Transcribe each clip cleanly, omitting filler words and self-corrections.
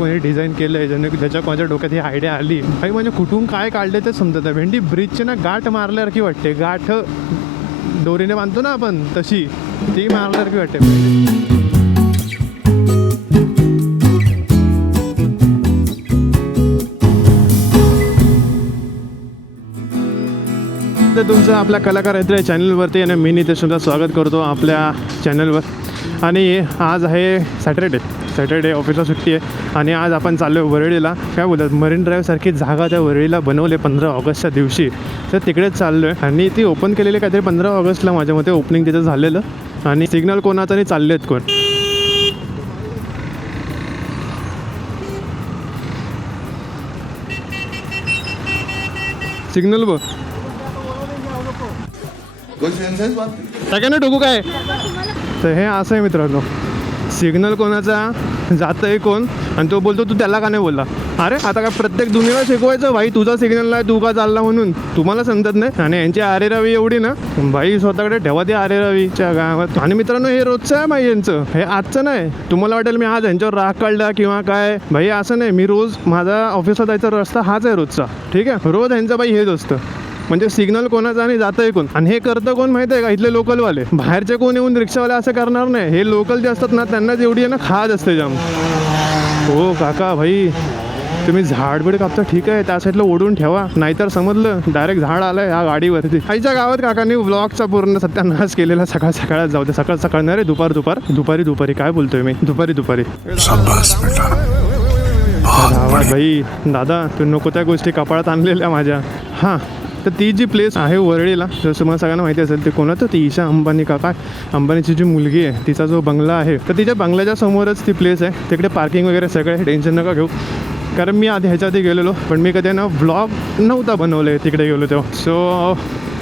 कोणी डिझाईन केलं आहे ज्याने त्याच्या कोणाच्या डोक्यात ही आयडिया आली भाई, म्हणजे कुठून काय काढले ते समजत आहे. भेंडी ब्रिजची ना गाठ मारल्यासारखी वाटते, गाठ दोरीने बांधतो ना आपण तशी, ती मारल्यासारखी वाटते. तर तुमचं आपल्या कलाकार यात्रे चॅनलवरती आणि मी नितेश सुद्धा स्वागत करतो आपल्या चॅनलवर. आणि आज आहे सॅटर्डे ऑफिसला सुट्टी आहे आणि आज आपण चाललो आहे वरळीला. काय बोलतात, मरीन ड्राईव्हसारखी जागा त्या वरळीला बनवले 15 ऑगस्टच्या दिवशी, तर तिकडेच चाललो आहे. आणि ती ओपन केलेली काहीतरी 15 ऑगस्टला माझ्या मते ओपनिंग तिथं झालेलं. आणि सिग्नल कोणाचं नाही, चालले आहेत कोण. सिग्नल बघ सगळ्यांना टोकू काय. तर हे असं आहे मित्रांनो, सिग्नल कोणाचा, जातं आहे कोण, आणि तो बोलतो तू त्याला का नाही बोलला. अरे आता काय प्रत्येक दुनियाला शिकवायचं भाई, तुझा सिग्नल आहे तू का चालला म्हणून, तुम्हाला समजत नाही. आणि यांची आरेरावी एवढी ना भाई, स्वतःकडे ठेवा ती आरेरावीच्या गावात. आणि मित्रांनो हे रोजचं आहे भाई यांचं, हे आजचं नाही. तुम्हाला वाटेल मी आज यांच्यावर राग काढला किंवा काय, भाई असं नाही. मी रोज माझा ऑफिसला जायचा रस्ता हाच आहे रोजचा, ठीक आहे. रोज यांचं भाई हेच असतं, म्हणजे सिग्नल कोणाचा आणि जातं आहे कोण. आणि हे करतं कोण माहिती आहे का, इथले लोकलवाले. बाहेरचे कोण येऊन रिक्षावाले असं करणार नाही. हे लोकल जे असतात ना त्यांनाच एवढी आहे ना खाज असते जाम. हो काका भाई, तुम्ही झाडबिड कापता ठीक आहे, त्या साईडला ओढून ठेवा, नाहीतर समजलं डायरेक्ट झाड आलं या गाडीवरती. आईच्या गावात काकांनी व्लॉगचा पूर्ण सत्यानाश केलेला. सकाळ सकाळच जाऊ दे, सकाळ सकाळ नाही रे, दुपारी काय बोलतोय मी, दुपारी भाई. दादा तू नको त्या गोष्टी कपाळात आणलेल्या माझ्या. हां, तर ती जी प्लेस आहे वरळीला, जसं मला सगळ्यांना माहिती असेल ते कोणाचं, ती ईशा अंबानी काका अंबानीची जी मुलगी आहे तिचा जो बंगला आहे, तर तिच्या बंगल्याच्या समोरच ती प्लेस आहे. तिकडे पार्किंग वगैरे सगळे, टेन्शन नका घेऊ. कारण मी ह्याच्या आधी गेलेलो, पण मी कधी ना व्लॉग नव्हता बनवलं आहे तिकडे गेलो तेव्हा. सो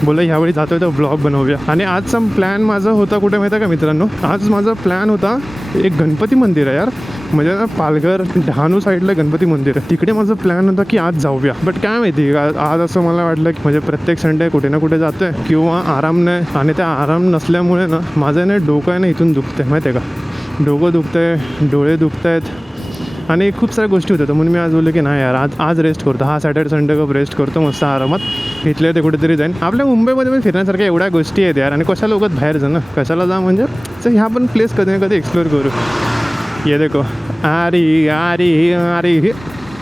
बोला ह्यावेळी जातो आहे तर व्लॉग बनवूया. आणि आजचा प्लॅन माझा होता कुठे माहिती आहे का मित्रांनो, आज माझा प्लॅन होता एक गणपती मंदिर आहे यार, म्हणजे ना पालघर डहाणू साईडला गणपती मंदिर आहे, तिकडे माझा प्लॅन होता की आज जाऊया. बट काय माहिती आज असं मला वाटलं की म्हणजे प्रत्येक संडे कुठे ना कुठे जातोय किंवा आराम नाही. आणि त्या आराम नसल्यामुळे ना माझं ना डोकं आहे ना इथून दुखतंय माहिती आहे का, डोकं दुखतंय, डोळे दुखत आहेत आणि खूप साऱ्या गोष्टी होत्या. म्हणून मी आज बोललो की नाही यार, आज रेस्ट करतो. हा सॅटर्डे संडे कप रेस्ट करतो मस्त आरामात, इथले ते कुठेतरी जाईन. आपल्या मुंबईमध्ये पण फिरण्यासारख्या एवढ्या गोष्टी आहेत यार, आणि कशाला लोक बाहेर जा ना, कशाला जा म्हणजे. तर ह्या पण प्लेस कधी ना कधी एक्सप्लोर करू. ये देखो आरी आरी आरी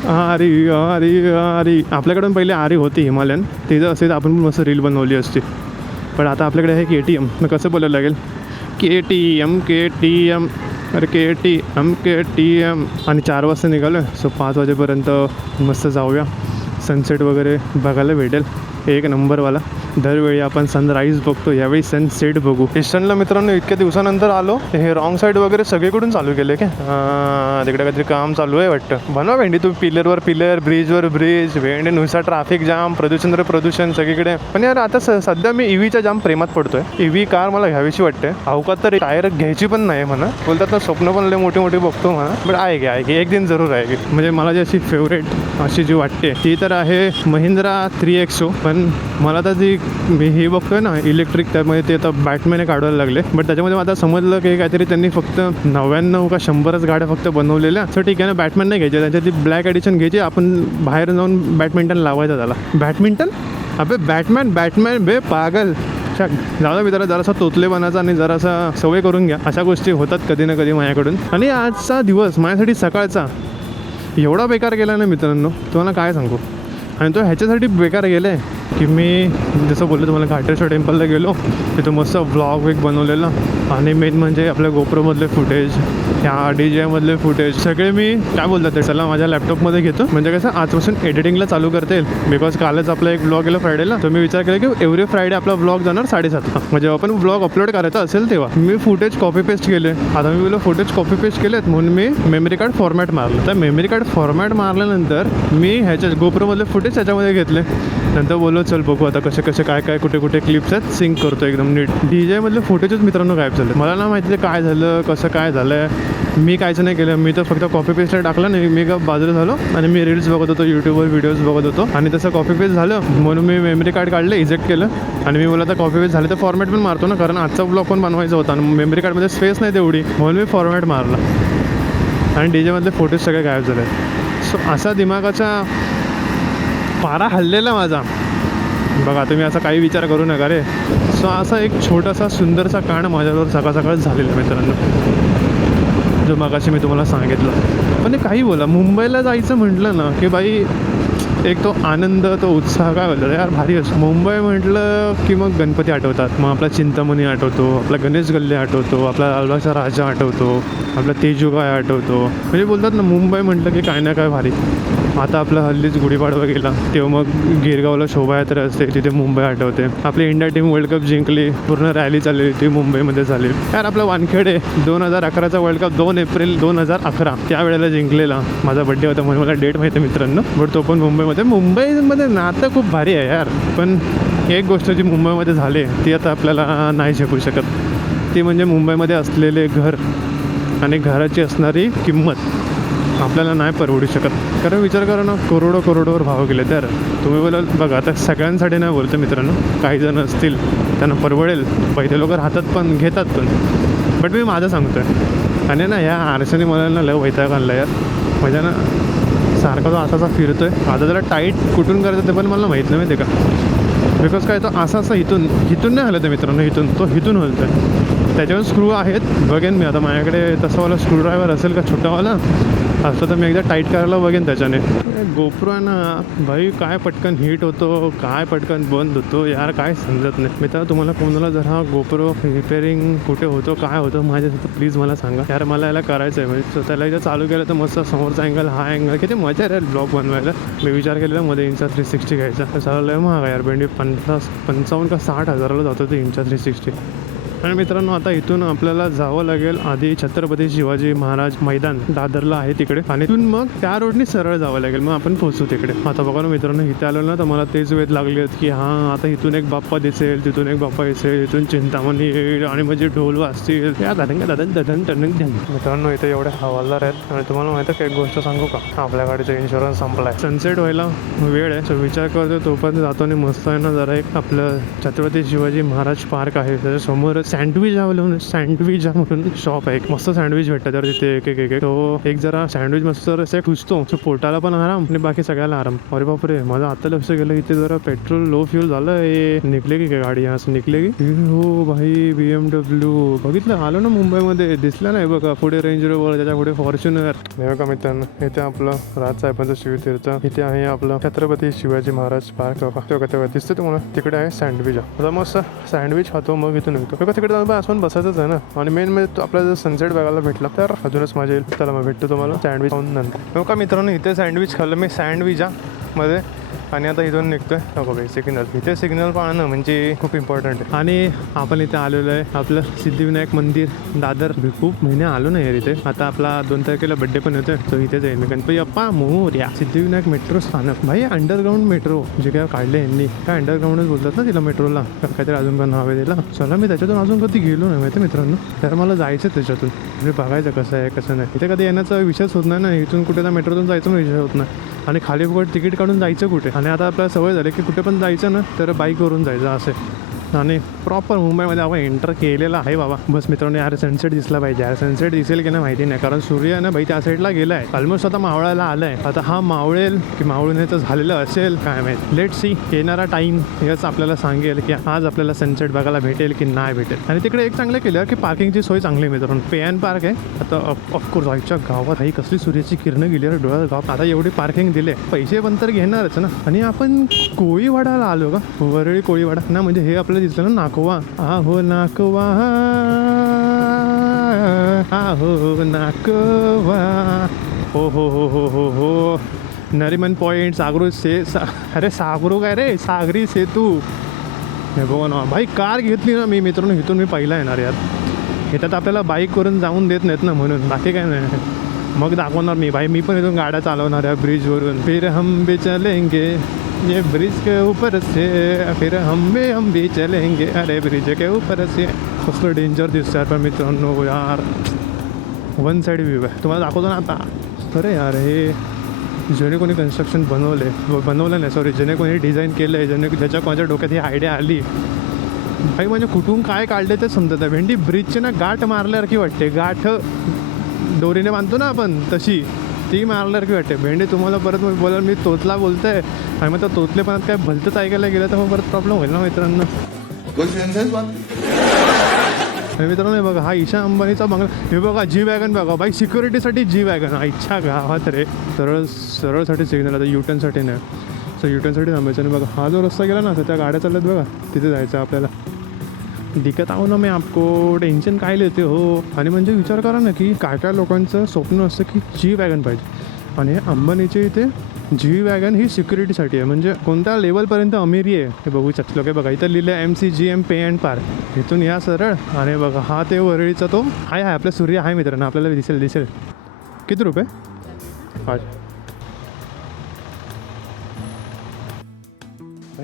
आरी आरी आरी. आपल्याकडून पहिले आरी होती हिमालयन, तिचं असेल आपण पण मस्त रील बनवली असती. पण आता आपल्याकडे आहे KTM. मग कसं बोलायला लागेल, KTM अरे KTM. आणि 4 वाजता निघालो आहे. सो 5 वाजेपर्यंत मस्त जाऊया, सनसेट वगैरे बघायला भेटेल एक नंबरवाला. दरवेळी आपण सनराईज बघतो, यावेळी सनसेट बघू. स्टेशनला मित्रांनो इतक्या दिवसानंतर आलो. हे रॉंग साईड वगैरे सगळीकडून चालू केले की तिकडे काहीतरी काम चालू आहे वाटतं. बनवा भेंडी तू, पिलरवर पिलर, ब्रिजवर ब्रिज, भेंडी नुसार ट्रॅफिक जाम, प्रदूषण प्रदूषण सगळीकडे. पण यार आता सध्या मी EVच्या जाम प्रेमात पडतोय. EV कार मला घ्यावीशी वाटते. अवकात तर टायर घ्यायची पण नाही म्हणा, बोलतात ना स्वप्न पण लय मोठे मोठे बघतो म्हणा. बट आहे की एक दिन जरूर आहे की. म्हणजे मला जी अशी फेवरेट अशी जी वाटते ती तर आहे महिंद्रा 3XO. पण मला तर जी मी हे बघतोय ना इलेक्ट्रिक, त्यामध्ये ते आता बॅटमॅन काढवायला लागले. बट त्याच्यामध्ये आता समजलं की काहीतरी त्यांनी फक्त 99 का 100च गाड्या फक्त बनवलेल्या. सो ठीक आहे ना, बॅटमॅन नाही घ्यायचे, त्यांच्या ती ब्लॅक एडिशन घ्यायची. आपण बाहेर जाऊन बॅडमिंटन लावायचं त्याला. बॅडमिंटन अबे बॅटमॅन बे पागल. जाऊ मित्राला जरासा तोतलेपणाचा आणि जरासा सवय करून घ्या. अशा गोष्टी होतात कधी ना कधी माझ्याकडून. आणि आजचा दिवस माझ्यासाठी सकाळचा एवढा बेकार गेला ना मित्रांनो, तुम्हाला काय सांगू. आणि तो ह्याच्यासाठी बेकार गेलं आहे की मी जसं बोललो तुम्हाला घाटेश्वर टेम्पलला गेलो, तिथं मस्त व्लॉग एक बनवलेला. आणि मेन म्हणजे आपल्या गोप्रोमधले फुटेज, ह्या DJI फुटेज सगळे मी काय बोलतात ते चला माझ्या लॅपटॉपमध्ये घेतो. म्हणजे कसं आजपासून एडिटिंगला चालू करता येईल. बिकॉज कालच आपला एक व्लॉग गेला फ्रायडेला, तर मी विचार केला की एव्हरी फ्रायडे आपला व्लॉग जाणार 7:30ला. म्हणजे आपण व्लॉग अपलोड करायचा असेल तेव्हा. मी फुटेज कॉपी पेस्ट केले. आता मी बोललो फुटेज कॉपी पेस्ट केलेत म्हणून मी मेमरी कार्ड फॉर्मॅट मारलं. तर मेमरी कार्ड फॉर्मॅट मारल्यानंतर मी ह्याच्या गोप्रोमधले फुटेज त्याच्यामध्ये घेतले. नंतर बोललो चल बघू आता कसे काय कुठे क्लिप्स आहेत, सिंक करतो एकदम नीट. DJI फुटेजच मित्रांनो गायब झाले. मला ना माहिती काय झालं, कसं काय झालं. मी काहीच नाही केलं, मी तर फक्त कॉपी पेस्ट टाकलं नाही. मी का बाजूला झालो आणि मी रील्स बघत होतो, यूट्यूबवर व्हिडिओज बघत होतो. आणि तसं कॉपी पेस्ट झालं म्हणून मी मेमरी कार्ड काढलं, इजेक्ट केलं. आणि मी मला आता कॉपी पेस्ट झालं तर फॉर्मॅट पण मारतो ना, कारण आजचा ब्लॉग पण बनवायचा होता आणि मेमरी कार्डमध्ये स्पेस नाही तेवढी, म्हणून मी फॉर्मॅट मारला. आणि डी जेमधले फोटोज सगळे गायब झाले. सो असा दिमागाचा पारा हल्लेला माझा. बघा तुम्ही असा काही विचार करू नका रे. सो असा एक छोटासा सुंदरसा कांड माझ्याबरोबर सकाळ सकाळ झालेला मित्रांनो, जो मगाशी मी तुम्हाला सांगितलं. पण हे काही बोला, मुंबईला जायचं म्हटलं ना की बाई एक तो आनंद, तो उत्साह, काय बोलतात यार भारी असतो. मुंबई म्हटलं की मग गणपती आठवतात, मग आपला चिंतामणी आठवतो, आपला गणेश गल्ले आठवतो, आपला लालबागचा राजा आठवतो, आपला तेजूगाय आठवतो. म्हणजे बोलतात ना मुंबई म्हटलं की काय ना काय भारी. आता आपला हल्लीच गुढीपाडवा गेला तेव्हा मग गिरगावला शोभायात्रा असते, तिथे मुंबई आठवते. आपली इंडिया टीम वर्ल्ड कप जिंकली, पूर्ण रॅली चालली ती मुंबईमध्ये झाली. यार आपला वानखेडे 2011चा वर्ल्ड कप 2 एप्रिल 2011 त्यावेळेला जिंकलेला. माझा बड्डे होता म्हणून मला डेट माहिती आहे मित्रांनो, बट तो पण मुंबईमध्ये नातं खूप भारी आहे यार. पण एक गोष्ट जी मुंबईमध्ये झाली ती आता आपल्याला नाही झेपू शकत, ती म्हणजे मुंबईमध्ये असलेले घर आणि घराची असणारी किंमत आपल्याला नाही परवडू शकत. कारण विचार करा ना, करोडोवर भाव गेले. तर तुम्ही बोलाल बघा, आता सगळ्यांसाठी नाही बोलतो मित्रांनो, काही जण असतील त्यांना परवडेल, पहिले लोक राहतात पण घेतात पण. बट मी माझं सांगतो आहे. आणि ना ह्या आरशाने मला ना लय वैताग आणला यार. म्हणजे ना सारखा तो असाचा फिरतो आहे. आता जरा टाईट कुठून करायचं ते पण मला माहीत नाही माहिती का. बिकॉज काय तो असा इथून नाही हलत आहे मित्रांनो, इथून हलतो आहे. त्याच्यावर स्क्रू आहेत, बघेन मी आता. माझ्याकडे तसावाला स्क्रूड्रायव्हर असेल का छोटावाला असं तर मी एकदा टाईट करायला बघेन त्याच्याने. गोप्रो आहे ना भाई, काय पटकन हीट होतो, काय पटकन बंद होतो यार, काय समजत नाही. मी तर तुम्हाला कोणाला जर हा गोप्रो रिपेअरिंग कुठे होतो काय होतं माझ्यासाठी प्लीज मला सांगा यार. मला याला करायचं आहे. म्हणजे त्याला एकदा चालू केलं तर मस्त समोरचा अँगल, हा अँगल, किती मजा आहे यार ब्लॉग बनवायला. मी विचार केलेला मध्ये इंचा 360 घ्यायचा, तर चाललं महाग यार. भेंडी 55 का 60 हजाराला जातो ते इंचा 360. आणि मित्रांनो आता इथून आपल्याला जावं लागेल आधी छत्रपती शिवाजी महाराज मैदान दादरला आहे तिकडे, आणि इथून मग त्या रोडने सरळ जावं लागेल, मग आपण पोहोचू तिकडे. आता बघा ना मित्रांनो, इथे आलो ना तर मला तेच वेध लागले आहेत की हां आता इथून एक बाप्पा दिसेल, तिथून एक बाप्पा दिसेल, इथून चिंतामणी येईल आणि म्हणजे ढोल वाजतील या ददन. मित्रांनो इथे एवढे हवालदार आहेत. आणि तुम्हाला माहिती आहे का एक गोष्ट सांगू का, आपल्या गाडीचा इन्शुरन्स संपला आहे. सनसेट व्हायला वेळ आहे, सो विचार करतो तोपर्यंत जातो. आणि मस्त आहे ना जरा एक आपलं छत्रपती शिवाजी महाराज पार्क आहे, त्याच्या समोर सँडविच म्हणून शॉप आहे. मस्त सँडविच भेटतात तर तिथे एक तो एक जरा सँडविच मस्त असे खुजतो, सो पोटाला पण आराम आणि बाकी सगळ्याला आराम. अरे बापरे, माझं आता लक्ष गेलं इथे जरा पेट्रोल लो फ्यूल झालं. हे निघले की काय गाडी, असं निघले की हो भाई BMW बघितलं. आलो ना मुंबईमध्ये, दिसलं नाही बघा, पुढे रेंज रोवर, त्याच्या पुढे फॉर्च्युनर. हे बघा मित्रांनो, इथे आपलं राजसाहेबांचं शिवतीर्थ, इथे आहे आपलं छत्रपती शिवाजी महाराज पार्क. तेव्हा दिसतं तुम्हाला, तिकडे आहे सँडविच. आता मस्त सँडविच खातो मग इथून निघतो. बघा तिकडे असं बसायचंच आहे ना. आणि मेन म्हणजे आपल्याला जर सनसेट बघायला भेटला तर अजूनच मजा येईल. चला मग भेटतो तुम्हाला सँडविच खाऊन नंतर. का मित्रांनो, इथे सँडविच खाल्लं मी सँडविचमध्ये, आणि आता इथून निघतोय. नको बाई सिग्नल, इथे सिग्नल पाहणं म्हणजे खूप इम्पॉर्टंट आहे. आणि आपण इथे आलेलो आहे आपलं सिद्धिविनायक मंदिर दादर. खूप महिने आलो नाही यार इथे. आता आपला 2 तारखेला बड्डे पण होतोय, तो इथेच आहे. मी गणपती अप्पा मोरया. सिद्धिविनायक मेट्रो स्थानक भाई, अंडरग्राऊंड मेट्रो जे काय काढले यांनी, काय अंडरग्राऊंडच बोलतात ना तिला मेट्रोला, काहीतरी अजून पण नाव आहे त्याला. चला मी त्याच्यातून अजून कधी गेलो नाही माहिती मित्रांनो, तर मला जायचं त्याच्यातून, म्हणजे बघायचं कसं आहे कसं नाही. इथे कधी येण्याचा विषयच होत नाही ना, इथून कुठे ना मेट्रोतून जायचं विषय होत नाही. आणि खाली फुकट तिकीट काढून जायचं कुठे. आणि आता आपल्याला सवय झाली की कुठे पण जायचं ना तर बाईकवरून जायचं असे. आणि प्रॉपर मुंबईमध्ये आपण एंटर केलेला आहे बाबा. बस मित्रांनो यार सनसेट दिसला पाहिजे. यार सनसेट दिसेल की नाही माहिती नाही, कारण सूर्य ना भाई त्या साईडला गेला आहे, ऑलमोस्ट आता मावळायला आला आहे. आता हा मावळेल की मावळण्याचं झालेलं असेल काय माहीत. लेट सी, येणारा टाईम हेच आपल्याला सांगेल की आज आपल्याला सनसेट बघायला भेटेल की नाही भेटेल. आणि तिकडे एक चांगलं केलं की पार्किंगची सोय चांगली मित्रांनो. पे अँड पार्क आहे. आता ऑफकोर्स आईच्या गावात ही कसली सूर्याची किरणं गेली रे डोळ्यात गाव. आता एवढी पार्किंग दिले, पैसे पण तर घेणारच ना. आणि आपण कोळीवाडाला आलो का, वरळी कोळीवाडा ना, म्हणजे हे आपल्याला दिसलं ना नाकोवा. आहो नाकोवा, आहो नाकोवा, हो हो हो हो हो हो. नरिमन पॉईंट, सागरू अरे सागरू काय रे, सागरी सेतू. हे बघा ना भाई, कार घेतली ना मी मित्रांनो, इथून मी पहिला येणार यार. इथं तर आपल्याला बाईक करून जाऊन देत नाहीत ना, म्हणून बाकी काय नाही. मग दाखवणार मी भाई, मी पण इथून गाड्या चालवणार आहे ब्रिजवरून. फिर हम भी चलेंगे ये ब्रिज के ऊपर से, फिर हम भी चलेंगे अरे ब्रिज के ऊपर से. कसलं डेंजर दिसतं यार पण मित्रांनो यार. 1 साईड व्ह्यू आहे, तुम्हाला दाखवतो ना आता. अरे यार हे ज्याने कोणी कन्स्ट्रक्शन बनवलं नाही सॉरी, ज्याने कोणी डिझाईन केलं आहे, ज्याच्या कोणाच्या डोक्यात ही आयडिया आली भाई, म्हणजे कुठून काय काढले ते समजत आहे. भेंडी ब्रिजचे ना गाठ मारल्यासारखी वाटते. गाठ दोरीने बांधतो ना आपण तशी, ती मारल्यासारखी वाटते भेंडी. तुम्हाला परत मग बोलाल मी तोतला बोलतोय आणि मग त्या तोतलेपणात काय भलतंच ऐकायला गेलं तर मग परत प्रॉब्लेम होईल ना मित्रांनो. आणि मित्रांनो हे बघा, हा ईशा अंबानीचा बंगला. हे बघा जी वॅगन बघा बाईक, सिक्युरिटीसाठी जी वॅगन. इच्छा गावात रे. सरळसाठी सिग्नल आता युटर्नसाठी नाही. सो युटर्नसाठी थांबायचं. आणि बघा हा जो रस्ता गेला ना, तर त्या गाड्या चालल्यात बघा, तिथे जायचं आपल्याला. दिक्कत आहो ना मी आपको, टेन्शन काय लेते हो. आणि म्हणजे विचार करा ना की काय काय लोकांचं स्वप्न असतं की जी वॅगन पाहिजे. आणि अंबानीच्या इथे जी वॅगन ही सिक्युरिटीसाठी आहे. म्हणजे कोणत्या लेवलपर्यंत अमिरी आहे हे बघू शकतो. काय बघा इथं लिहिलं MCGM पे अँड पार्क. इथून या सरळ. आणि बघा हा ते वरळीचा तो हाय आपल्या सूर्य आहे मित्रांनो, आपल्याला दिसेल. किती रुपये? 5.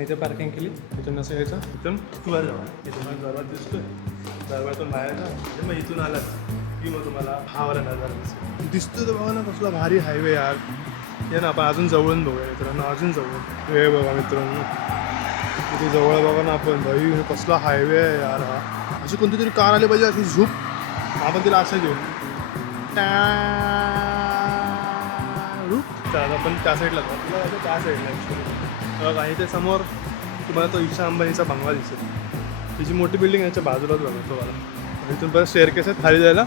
इथे पार्किंग केली. इथून असं यायचं, इथून वर जाऊ. इथून दरवाजा दिसतोय, दरवाजातून बाहेर जा. मग इथून आलात की मग तुम्हाला हा वाला नजारा दिसतोय. तर बघा ना कसला भारी हायवे यार. हे ना आपण अजून जवळून बघूया मित्रांनो, अजून जवळ हे बघा मित्रांनो. इथे जवळ बघा ना आपण, भाई कसला हायवे आहे यार हा. अशी कोणती तरी कार आली पाहिजे अशी झूप, आपण तिला असं घेऊ. तर आपण त्या साईडला जाऊ, त्या साईडला ॲक्च्युली बघा. इथे समोर तुम्हाला तो ईशा अंबानीचा बंगला दिसेल. तिची मोठी बिल्डिंग याच्या बाजूलाच बघा तो मला. इथून परत स्टेअरकेस आहेत खाली जायला.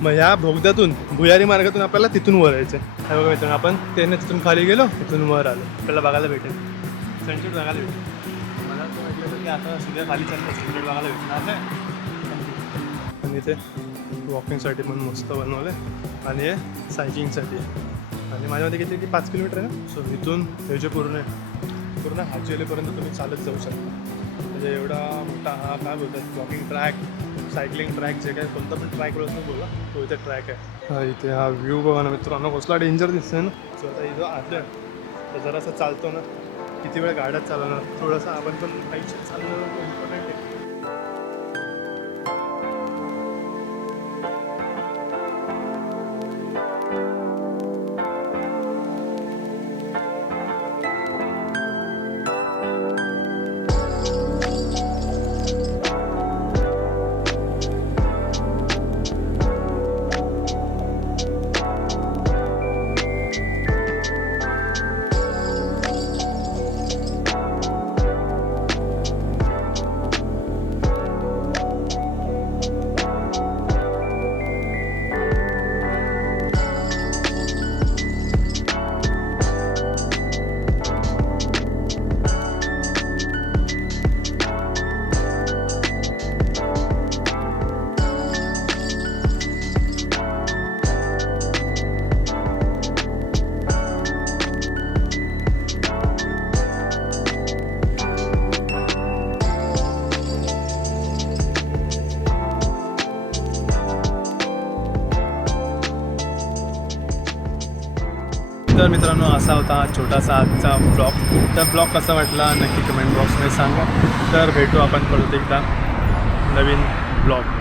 मग ह्या भोगद्यातून भुयारी मार्गातून आपल्याला तिथून वर यायचं आहे. हे बघा मित्रांनो, आपण त्याने तिथून खाली गेलो, तिथून वर आलो. आपल्याला बघायला भेटेल सनसेट, बघायला भेटेल. मला असं वाटलं की आता सूर्य खाली चाललं, सनसेट बघायला भेटणार नाही. आणि इथे वॉकिंगसाठी पण मस्त बनवलं आहे आणि हे सायकलिंगसाठी आहे. आणि माझ्यामध्ये किती की 5 किलोमीटर आहे ना. सो इथून हे जे पूर्ण हाजीअलीपर्यंत तुम्ही चालत जाऊ शकता. म्हणजे एवढा मोठा हा काय बोलतात वॉकिंग ट्रॅक, सायकलिंग ट्रॅक, जे काय कोणता पण ट्रॅक बोला तो इथे ट्रॅक आहे. हा इथे हा व्ह्यू बघा ना मित्रांनो, कसला डेंजर दिसतोय ना. सो आता इथं आलं तर जरासं चालतो ना, किती वेळ गाड्यात चालवणार, थोडंसं आपण पण आयुष्यात चालणं इम्पॉर्टंट आहे. तर मित्रांनो असा होता छोटासा आजचा ब्लॉग. तर ब्लॉग कसा वाटला नक्की कमेंट बॉक्समध्ये सांगा. तर भेटू आपण परत एकदा नवीन ब्लॉग.